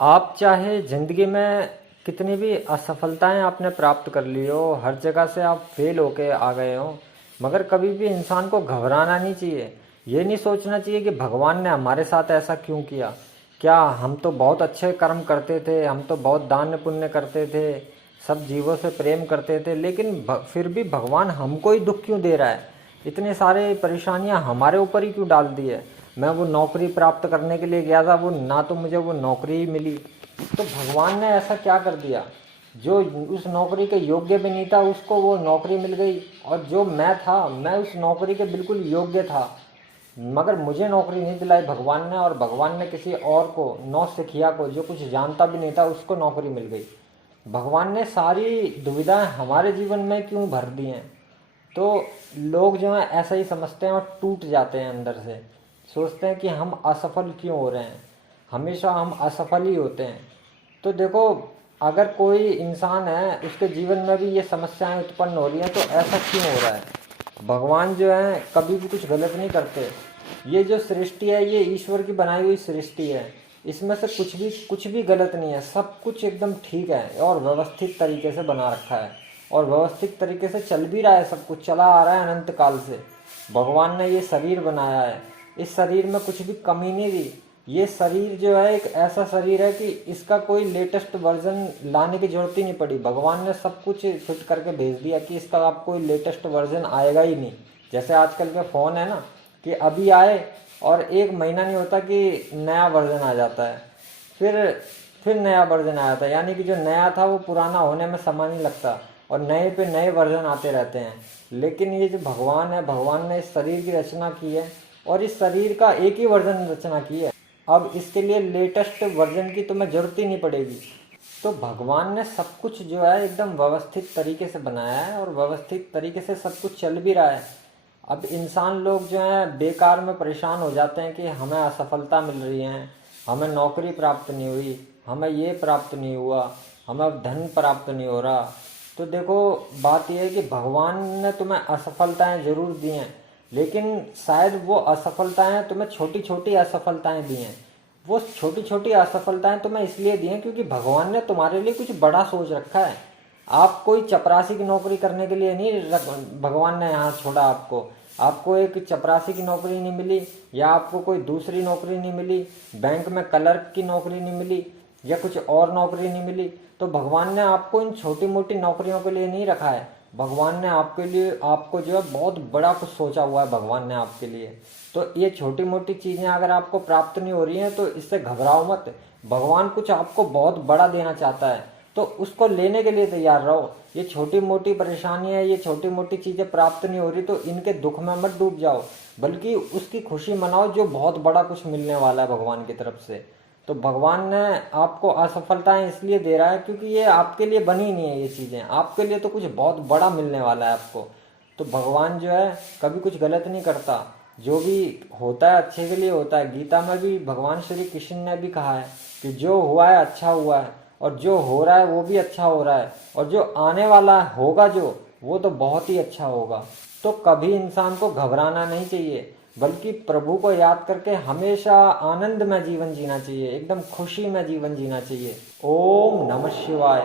आप चाहे ज़िंदगी में कितनी भी असफलताएं आपने प्राप्त कर ली हो, हर जगह से आप फेल होके आ गए हो, मगर कभी भी इंसान को घबराना नहीं चाहिए। ये नहीं सोचना चाहिए कि भगवान ने हमारे साथ ऐसा क्यों किया। क्या हम तो बहुत अच्छे कर्म करते थे, हम तो बहुत दान पुण्य करते थे, सब जीवों से प्रेम करते थे, लेकिन फिर भी भगवान हमको ही दुख क्यों दे रहा है। इतने सारे परेशानियां हमारे ऊपर ही क्यों डाल दी है। मैं वो नौकरी प्राप्त करने के लिए गया था, वो ना तो मुझे वो नौकरी ही मिली। तो भगवान ने ऐसा क्या कर दिया, जो उस नौकरी के योग्य भी नहीं था उसको वो नौकरी मिल गई, और जो मैं था मैं उस नौकरी के बिल्कुल योग्य था, मगर मुझे नौकरी नहीं दिलाई भगवान ने, और भगवान ने किसी और को, नौसिखिया को, जो कुछ जानता भी नहीं था, उसको नौकरी मिल गई। भगवान ने सारी दुविधाएं हमारे जीवन में क्यों भर दी हैं। तो लोग जो हैं ऐसा ही समझते हैं और टूट जाते हैं अंदर से, सोचते हैं कि हम असफल क्यों हो रहे हैं, हमेशा हम असफल ही होते हैं। तो देखो, अगर कोई इंसान है उसके जीवन में भी ये समस्याएं उत्पन्न हो रही हैं, तो ऐसा क्यों हो रहा है। भगवान जो है कभी भी कुछ गलत नहीं करते। ये जो सृष्टि है ये ईश्वर की बनाई हुई सृष्टि है, इसमें से कुछ भी गलत नहीं है, सब कुछ एकदम ठीक है और व्यवस्थित तरीके से बना रखा है, और व्यवस्थित तरीके से चल भी रहा है, सब कुछ चला आ रहा है अनंत काल से। भगवान ने ये शरीर बनाया है, इस शरीर में कुछ भी कमी नहीं दी। ये शरीर जो है एक ऐसा शरीर है कि इसका कोई लेटेस्ट वर्जन लाने की जरूरत ही नहीं पड़ी। भगवान ने सब कुछ फिट करके भेज दिया कि इसका आप कोई लेटेस्ट वर्जन आएगा ही नहीं। जैसे आजकल के फ़ोन है ना, कि अभी आए और एक महीना नहीं होता कि नया वर्जन आ जाता है, फिर नया वर्जन आया था, यानी कि जो नया था वो पुराना होने में समय नहीं लगता, और नए पे नए वर्जन आते रहते हैं। लेकिन ये जो भगवान है, भगवान ने इस शरीर की रचना की है, और इस शरीर का एक ही वर्जन रचना की है। अब इसके लिए लेटेस्ट वर्जन की तुम्हें जरूरत ही नहीं पड़ेगी। तो भगवान ने सब कुछ जो है एकदम व्यवस्थित तरीके से बनाया है, और व्यवस्थित तरीके से सब कुछ चल भी रहा है। अब इंसान लोग जो हैं बेकार में परेशान हो जाते हैं कि हमें असफलता मिल रही है, हमें नौकरी प्राप्त नहीं हुई, हमें ये प्राप्त नहीं हुआ, हमें धन प्राप्त नहीं हो रहा। तो देखो, बात यह है कि भगवान ने तुम्हें असफलताएं जरूर दी हैं, लेकिन शायद वो असफलताएं तुम्हें छोटी छोटी असफलताएं दी हैं। वो छोटी छोटी असफलताएं तुम्हें इसलिए दी हैं क्योंकि भगवान ने तुम्हारे लिए कुछ बड़ा सोच रखा है। आप कोई चपरासी की नौकरी करने के लिए नहीं भगवान ने यहाँ छोड़ा आपको। आपको एक चपरासी की नौकरी नहीं मिली, या आपको कोई दूसरी नौकरी नहीं मिली, बैंक में क्लर्क की नौकरी नहीं मिली, या कुछ और नौकरी नहीं मिली, तो भगवान ने आपको इन छोटी मोटी नौकरियों के लिए नहीं रखा है। भगवान ने आपके लिए, आपको जो है बहुत बड़ा कुछ सोचा हुआ है भगवान ने आपके लिए। तो ये छोटी मोटी चीज़ें अगर आपको प्राप्त नहीं हो रही हैं तो इससे घबराओ मत। भगवान कुछ आपको बहुत बड़ा देना चाहता है, तो उसको लेने के लिए तैयार रहो। ये छोटी मोटी परेशानियां, ये छोटी मोटी चीज़ें प्राप्त नहीं हो रही तो इनके दुख में मत डूब जाओ, बल्कि उसकी खुशी मनाओ जो बहुत बड़ा कुछ मिलने वाला है भगवान की तरफ से। तो भगवान ने आपको असफलताएं इसलिए दे रहा है क्योंकि ये आपके लिए बनी नहीं है, ये चीज़ें आपके लिए तो कुछ बहुत बड़ा मिलने वाला है आपको। तो भगवान जो है कभी कुछ गलत नहीं करता, जो भी होता है अच्छे के लिए होता है। गीता में भी भगवान श्री कृष्ण ने भी कहा है कि जो हुआ है अच्छा हुआ है, और जो हो रहा है वो भी अच्छा हो रहा है, और जो आने वाला होगा जो, वो तो बहुत ही अच्छा होगा। तो कभी इंसान को घबराना नहीं चाहिए, बल्कि प्रभु को याद करके हमेशा आनंद में जीवन जीना चाहिए, एकदम खुशी में जीवन जीना चाहिए। ओम नमः शिवाय।